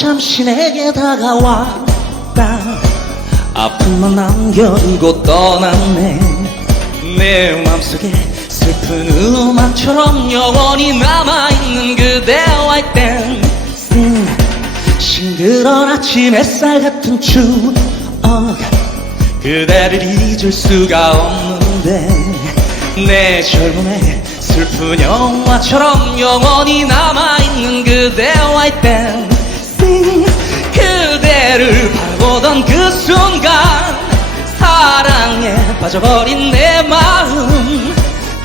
잠시 내게 다가왔다. 아픔만 남겨두고 떠났네. 내 맘속에 슬픈 음악처럼 영원히 남아있는 그대와의 땐. 싱, 싱그러운 아침 햇살 같은 추억. 그대를 잊을 수가 없는데. 내 젊음의 슬픈 영화처럼 영원히 남아있는 그대와의 땐. 싱, 그대를 바라보던 그 순간 사랑에 빠져버린 내 마음.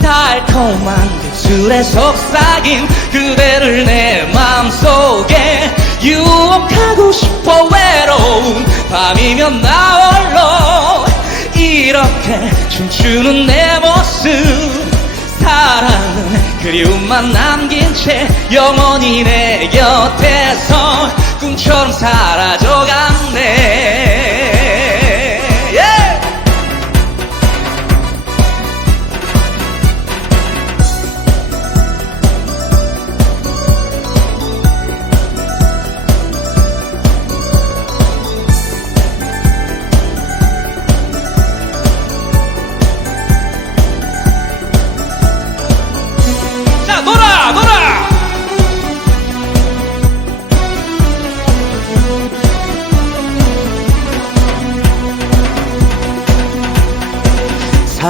달콤한 그 술에 속삭인 그대를 내 마음속에 유혹하고 싶어 외로운 밤이면 나 홀로 이렇게 춤추는 내 모습. 사랑은 그리움만 남긴 채 영원히 내 곁에서 꿈처럼 사라져갔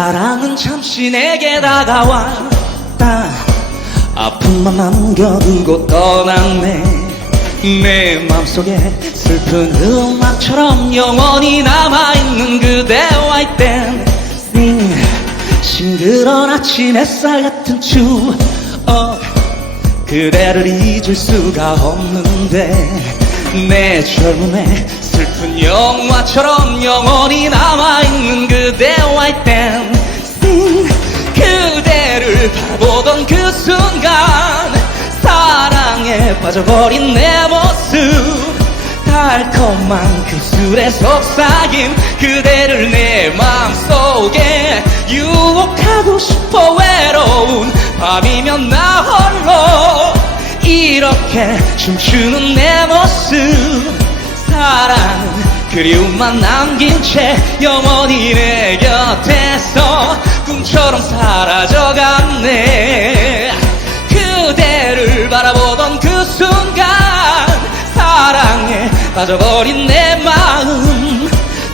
사랑은 잠시 내게 다가왔다 아픔만 남겨두고 떠났네. 내 맘속에 슬픈 음악처럼 영원히 남아있는 그대와의 땐 싱, 싱그러운 아침 햇살 같은 추억 그대를 잊을 수가 없는데 내 젊음의 슬픈 영화처럼 영원히 남아있는 그대와의 땐 그 순간 사랑에 빠져버린 내 모습. 달콤한 그 술에 속삭임 그대를 내 마음속에 유혹하고 싶어 외로운 밤이면 나 홀로 이렇게 춤추는 내 모습. 사랑은 그리움만 남긴 채 영원히 내 곁에서 꿈처럼 사라져갔네 사랑에 빠져버린 내 마음.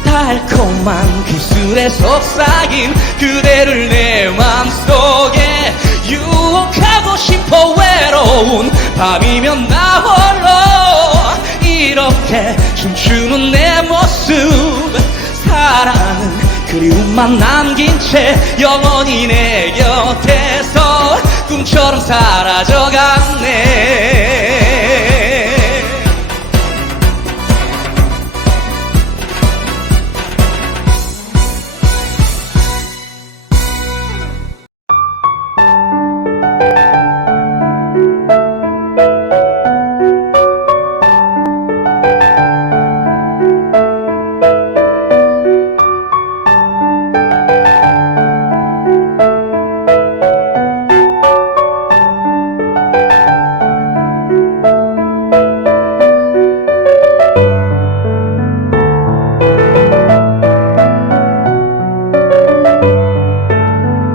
달콤한 그 술에 속삭임 그대를 내 맘속에 유혹하고 싶어 외로운 밤이면 나 홀로. 이렇게 춤추는 내 모습. 사랑은 그리움만 남긴 채 영원히 내 곁에서 꿈처럼 사라져갔네